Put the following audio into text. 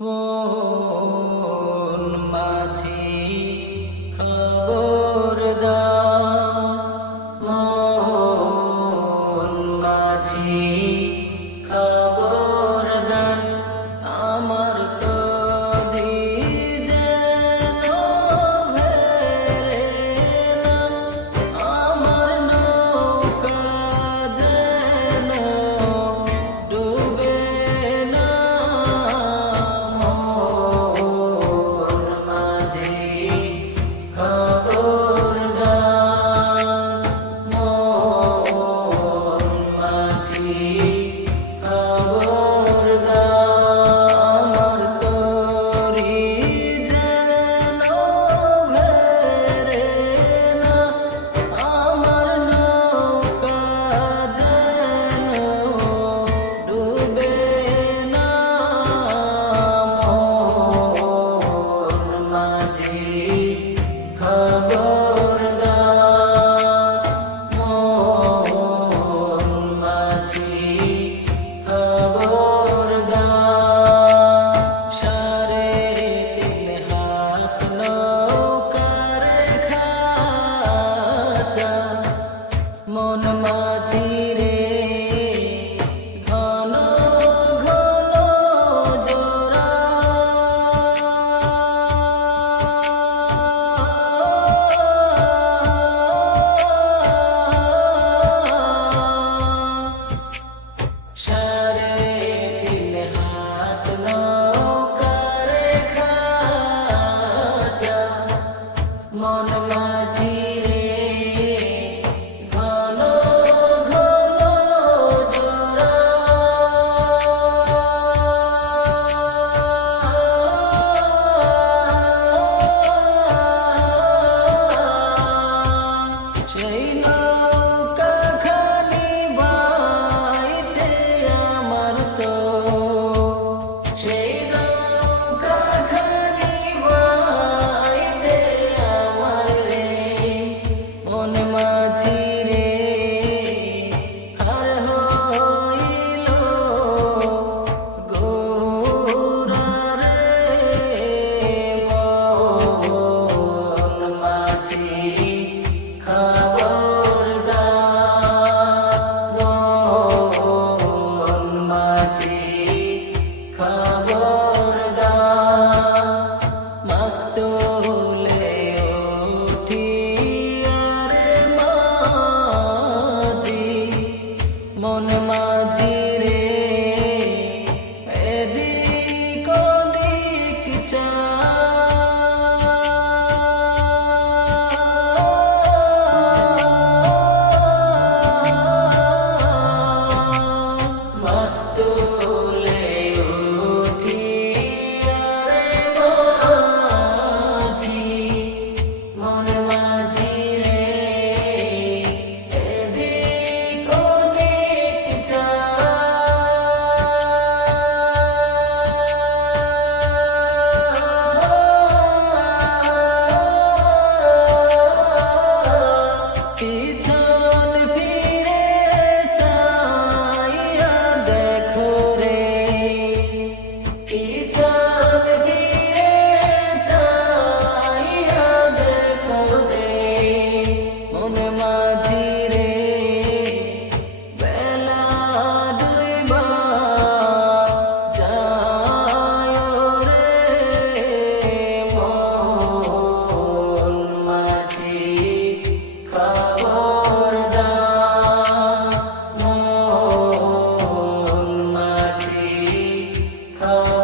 মন মাঝি খবর দাও, মন মাঝি খবর দাও, আমার তরি যেন ভেরে না, আমার নৌকা যেন ডুবে না। মন মাঝি খবর দাও, মন মাঝি খবর দাও, আমার তরি যেন ভেরে না, আমার নৌকা যেন ডুবে না। মন মাঝি খবর দাও, মন মাঝি খবর দাও, সাড়ে তিন হাত নৌকার খাঁচা, মন মাঝি রে ঘন ঘন জোড়া, সাড়ে তিন হাত নৌকার খাঁচা, মন মাঝি রে ঘন ঘন জোড়া। সেই নৌকা খালি বাইতে আমার তো, সেই নৌকা খালি বাইতে আমার রে, মন মাঝি রে আর হইল গৌরা রে। মন মাঝি খবর দাও, মন মাঝি খবর দাও, মাস্তুলে উঠিয়ারে মাঝি, মন মাঝি রে এদিক ওদিক চা, মাস্তুলে উঠিয়ারে মাঝি, মন মাঝি রে এদিক ওদিক চা। পিছন ফিরে চাইয়া দেখো রে, পিছন ফিরে চাইয়া দেখো রে, মন মাঝি রে বেলা ডুইবা যায় রে। মন মাঝি খবর দাও, মন মাঝি খবর